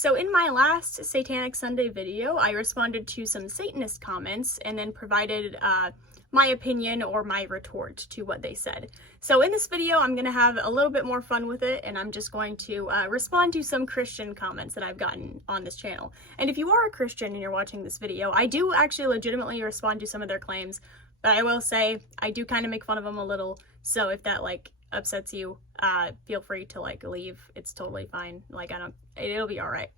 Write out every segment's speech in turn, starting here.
So in my last Satanic Sunday video, I responded to some Satanist comments and then provided my opinion or my retort to what they said. So in this video, I'm going to have a little bit more fun with it, and I'm just going to respond to some Christian comments that I've gotten on this channel. And if you are a Christian and you're watching this video, I do actually legitimately respond to some of their claims, but I will say I do kind of make fun of them a little, so if that upsets you, feel free to leave. It's totally fine. It'll be all right.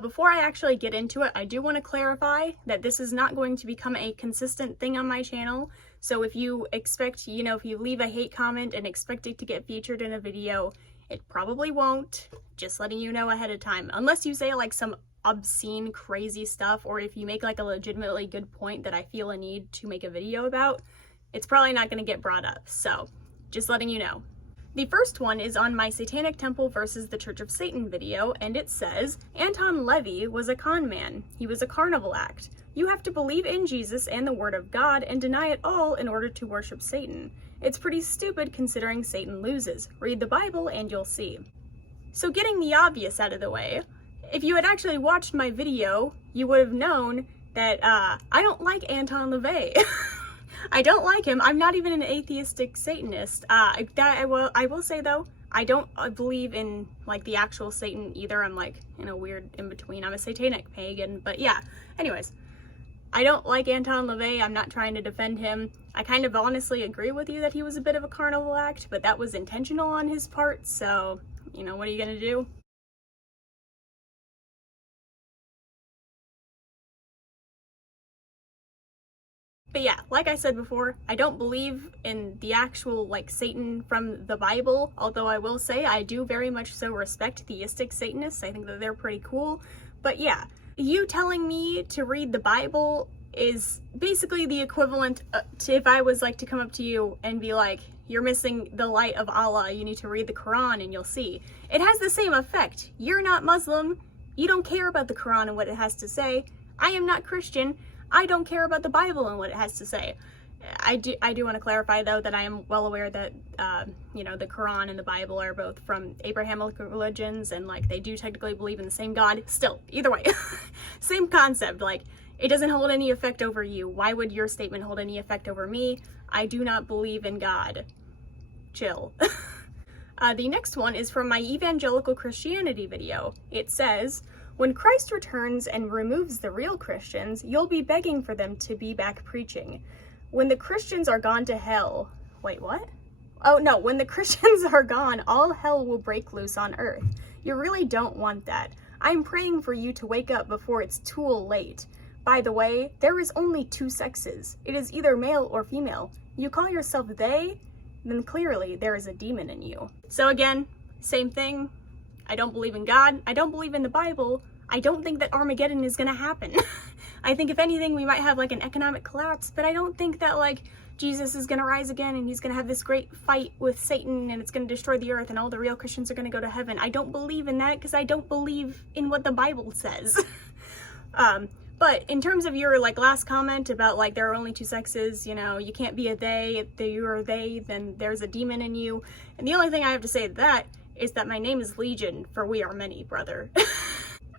Before I actually get into it, I do want to clarify that this is not going to become a consistent thing on my channel. So if you expect, if you leave a hate comment and expect it to get featured in a video, it probably won't. Just letting you know ahead of time. Unless you say some obscene, crazy stuff, or if you make a legitimately good point that I feel a need to make a video about, it's probably not going to get brought up. So just letting you know. The first one is on my Satanic Temple versus the Church of Satan video, and it says, Anton LaVey was a con man. He was a carnival act. You have to believe in Jesus and the Word of God and deny it all in order to worship Satan. It's pretty stupid considering Satan loses. Read the Bible and you'll see. So getting the obvious out of the way, if you had actually watched my video, you would have known that I don't like Anton LaVey. I don't like him. I'm not even an atheistic Satanist. I will say though, I don't believe in the actual Satan either. I'm in a weird in between. I'm a satanic pagan, but yeah. Anyways, I don't like Anton LaVey. I'm not trying to defend him. I kind of honestly agree with you that he was a bit of a carnival act, but that was intentional on his part. So, what are you gonna do? But yeah, like I said before, I don't believe in the actual Satan from the Bible, although I will say I do very much so respect theistic Satanists. I think that they're pretty cool. But yeah, you telling me to read the Bible is basically the equivalent to if I was to come up to you and be like, you're missing the light of Allah, you need to read the Quran and you'll see. It has the same effect. You're not Muslim, you don't care about the Quran and what it has to say. I am not Christian, I don't care about the Bible and what it has to say. I do want to clarify though that I am well aware that the Quran and the Bible are both from Abrahamic religions, and they do technically believe in the same God. Still, either way, same concept. It doesn't hold any effect over you. Why would your statement hold any effect over me? I do not believe in God. Chill. The next one is from my Evangelical Christianity video. It says, when Christ returns and removes the real Christians, you'll be begging for them to be back preaching. When the Christians are gone to hell... Wait, what? Oh, no. When the Christians are gone, all hell will break loose on earth. You really don't want that. I'm praying for you to wake up before it's too late. By the way, there is only two sexes. It is either male or female. You call yourself they, then clearly there is a demon in you. So again, same thing. I don't believe in God. I don't believe in the Bible. I don't think that Armageddon is gonna happen. I think if anything, we might have an economic collapse, but I don't think that Jesus is gonna rise again and he's gonna have this great fight with Satan and it's gonna destroy the earth and all the real Christians are gonna go to heaven. I don't believe in that because I don't believe in what the Bible says. But in terms of your last comment about there are only two sexes, you can't be a they, if you are they, then there's a demon in you. And the only thing I have to say to that is that my name is Legion, for we are many, brother.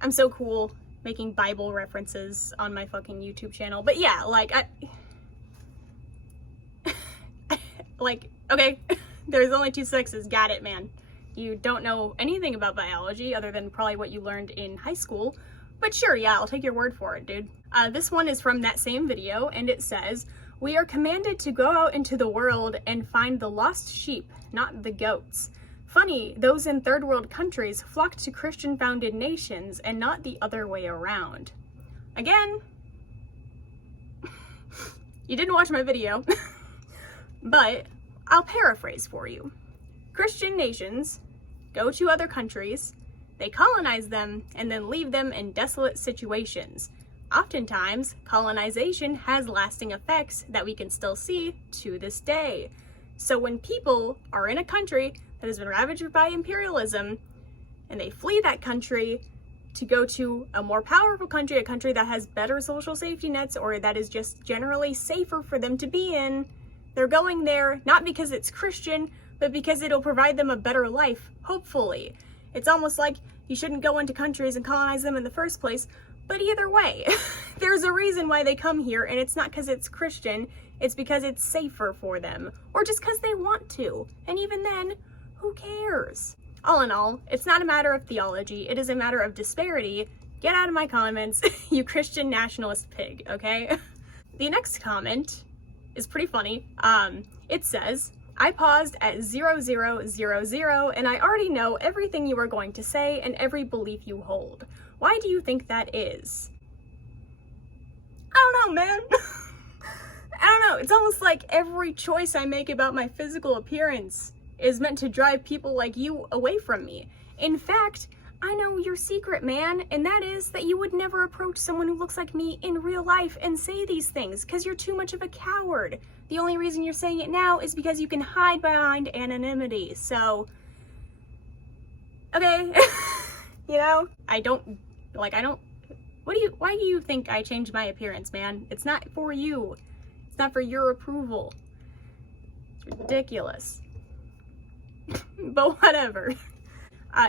I'm so cool making Bible references on my fucking YouTube channel. But yeah, okay, there's only two sexes, got it, man. You don't know anything about biology other than probably what you learned in high school. But sure, yeah, I'll take your word for it, dude. This one is from that same video, and it says, we are commanded to go out into the world and find the lost sheep, not the goats. Funny, those in third world countries flock to Christian-founded nations and not the other way around. Again, you didn't watch my video, but I'll paraphrase for you. Christian nations go to other countries, they colonize them, and then leave them in desolate situations. Oftentimes, colonization has lasting effects that we can still see to this day. So when people are in a country that has been ravaged by imperialism, and they flee that country to go to a more powerful country, a country that has better social safety nets, or that is just generally safer for them to be in, they're going there not because it's Christian, but because it'll provide them a better life, hopefully. It's almost like you shouldn't go into countries and colonize them in the first place. But either way, there's a reason why they come here, and it's not because it's Christian, it's because it's safer for them, or just because they want to. And even then, who cares? All in all, it's not a matter of theology, it is a matter of disparity. Get out of my comments, you Christian nationalist pig, okay? The next comment is pretty funny. It says, I paused at 0000 and I already know everything you are going to say and every belief you hold. Why do you think that is? I don't know, man. I don't know. It's almost like every choice I make about my physical appearance is meant to drive people like you away from me. In fact, I know your secret, man, and that is that you would never approach someone who looks like me in real life and say these things because you're too much of a coward. The only reason you're saying it now is because you can hide behind anonymity. So, okay, you know, why do you think I changed my appearance, man? It's not for you. It's not for your approval. It's ridiculous. But whatever.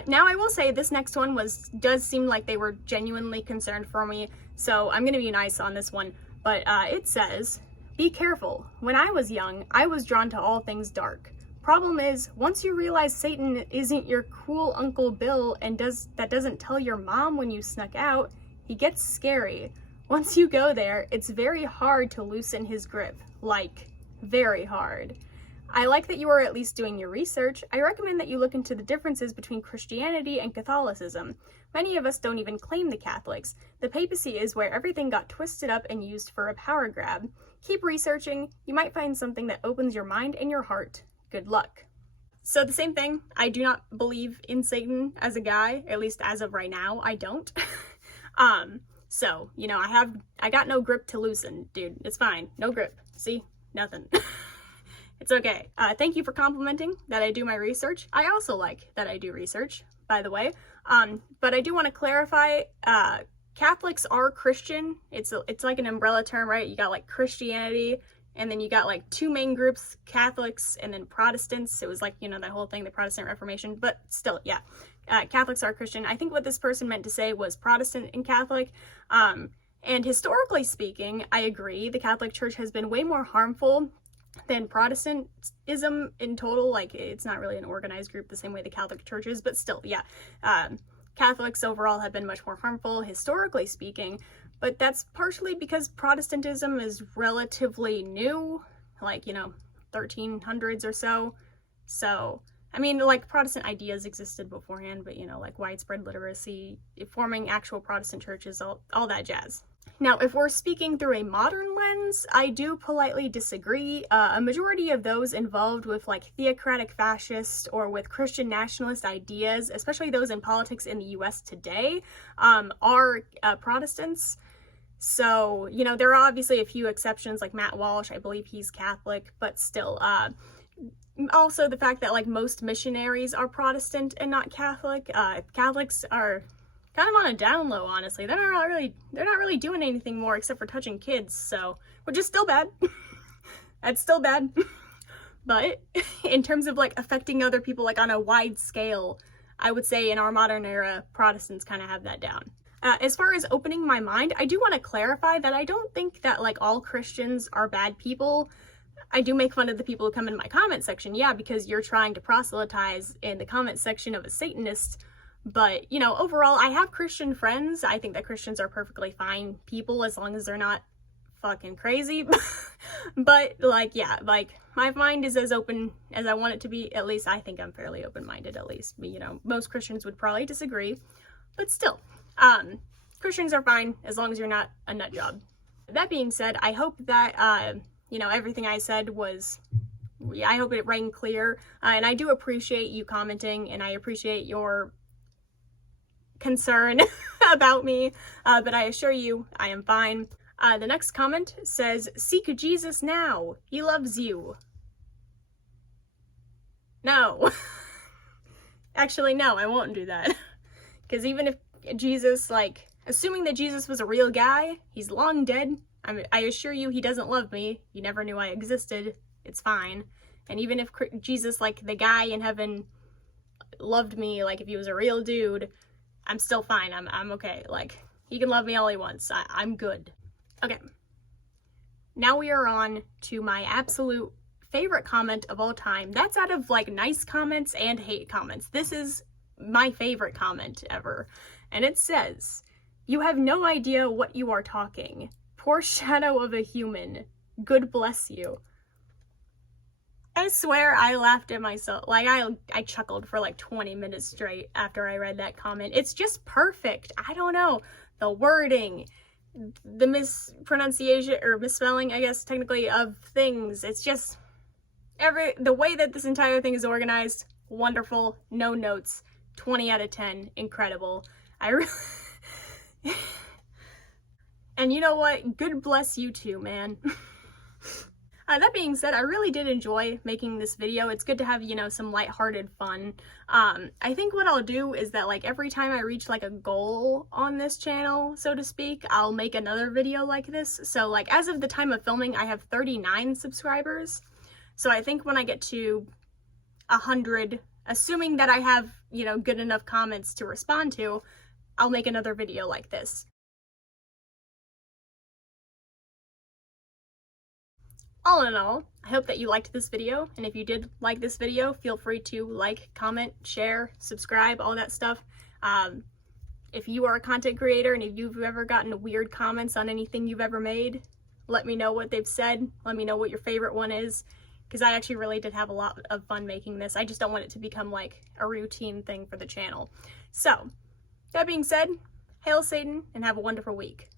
Now I will say this next one does seem like they were genuinely concerned for me, so I'm gonna be nice on this one. But it says, be careful. When I was young, I was drawn to all things dark. Problem is, once you realize Satan isn't your cool Uncle Bill and doesn't tell your mom when you snuck out, he gets scary. Once you go there, it's very hard to loosen his grip. Like, very hard. I like that you are at least doing your research. I recommend that you look into the differences between Christianity and Catholicism. Many of us don't even claim the Catholics. The papacy is where everything got twisted up and used for a power grab. Keep researching. You might find something that opens your mind and your heart. Good luck. So the same thing, I do not believe in Satan as a guy, at least as of right now, I don't. So, you know, I got no grip to loosen, dude. It's fine. No grip. See? Nothing. It's okay. Thank you for complimenting that I do my research. I also like that I do research, by the way. But I do want to clarify, Catholics are Christian. It's like an umbrella term, right? You got like Christianity, and then you got like two main groups, Catholics and then Protestants. It was like, you know, that whole thing, the Protestant Reformation, but still, yeah. Catholics are Christian. I think what this person meant to say was Protestant and Catholic. And historically speaking, I agree, the Catholic Church has been way more harmful than Protestantism in total. Like, it's not really an organized group the same way the Catholic Church is, but still, yeah. Catholics overall have been much more harmful, historically speaking, but that's partially because Protestantism is relatively new, like, you know, 1300s or so. So, I mean, like, Protestant ideas existed beforehand, but, you know, like widespread literacy, forming actual Protestant churches, all that jazz. Now, if we're speaking through a modern lens, I do politely disagree. A majority of those involved with like theocratic fascist or with Christian nationalist ideas, especially those in politics in the US today, are Protestants. So, you know, there are obviously a few exceptions, like Matt Walsh, I believe he's Catholic, but still, also the fact that like most missionaries are Protestant and not Catholic. Catholics are kind of on a down low, honestly. They're not really doing anything more except for touching kids, so, which is still bad. That's still bad. But in terms of like affecting other people like on a wide scale, I would say in our modern era, Protestants kind of have that down. As far as opening my mind, I do want to clarify that I don't think that like all Christians are bad people. I do make fun of the people who come in my comment section, yeah, because you're trying to proselytize in the comment section of a Satanist. But, you know, overall, I have Christian friends. I think that Christians are perfectly fine people as long as they're not fucking crazy. But, like, yeah, like, my mind is as open as I want it to be. At least I think I'm fairly open-minded, at least. You know, most Christians would probably disagree. But still, Christians are fine as long as you're not a nut job. That being said, I hope that, you know, everything I said was, I hope it rang clear. And I do appreciate you commenting, and I appreciate your concern about me, but I assure you I am fine. The next comment says, seek Jesus now, he loves you. No. Actually, no, I won't do that. Because even if Jesus, like, assuming that Jesus was a real guy, he's long dead. I assure you he doesn't love me. He never knew I existed. It's fine. And even if Jesus, like, the guy in heaven loved me, like, if he was a real dude, I'm still fine. I'm okay. Like, he can love me all he wants. I'm good. Okay. Now we are on to my absolute favorite comment of all time. That's out of like nice comments and hate comments. This is my favorite comment ever. And it says, "You have no idea what you are talking. Poor shadow of a human. Good bless you." I swear I laughed at myself. Like, I chuckled for like 20 minutes straight after I read that comment. It's just perfect. I don't know. The wording, the mispronunciation, or misspelling, I guess, technically, of things. It's just, the way that this entire thing is organized, wonderful. No notes. 20 out of 10. Incredible. And you know what? Good bless you too, man. That being said, I really did enjoy making this video. It's good to have, you know, some lighthearted fun. I think what I'll do is that, like, every time I reach, like, a goal on this channel, so to speak, I'll make another video like this. So, like, as of the time of filming, I have 39 subscribers. So I think when I get to 100, assuming that I have, you know, good enough comments to respond to, I'll make another video like this. All in all, I hope that you liked this video, and if you did like this video, feel free to like, comment, share, subscribe, all that stuff. If you are a content creator and if you've ever gotten weird comments on anything you've ever made, let me know what they've said. Let me know what your favorite one is, because I actually really did have a lot of fun making this. I just don't want it to become like a routine thing for the channel. So, that being said, hail Satan and have a wonderful week.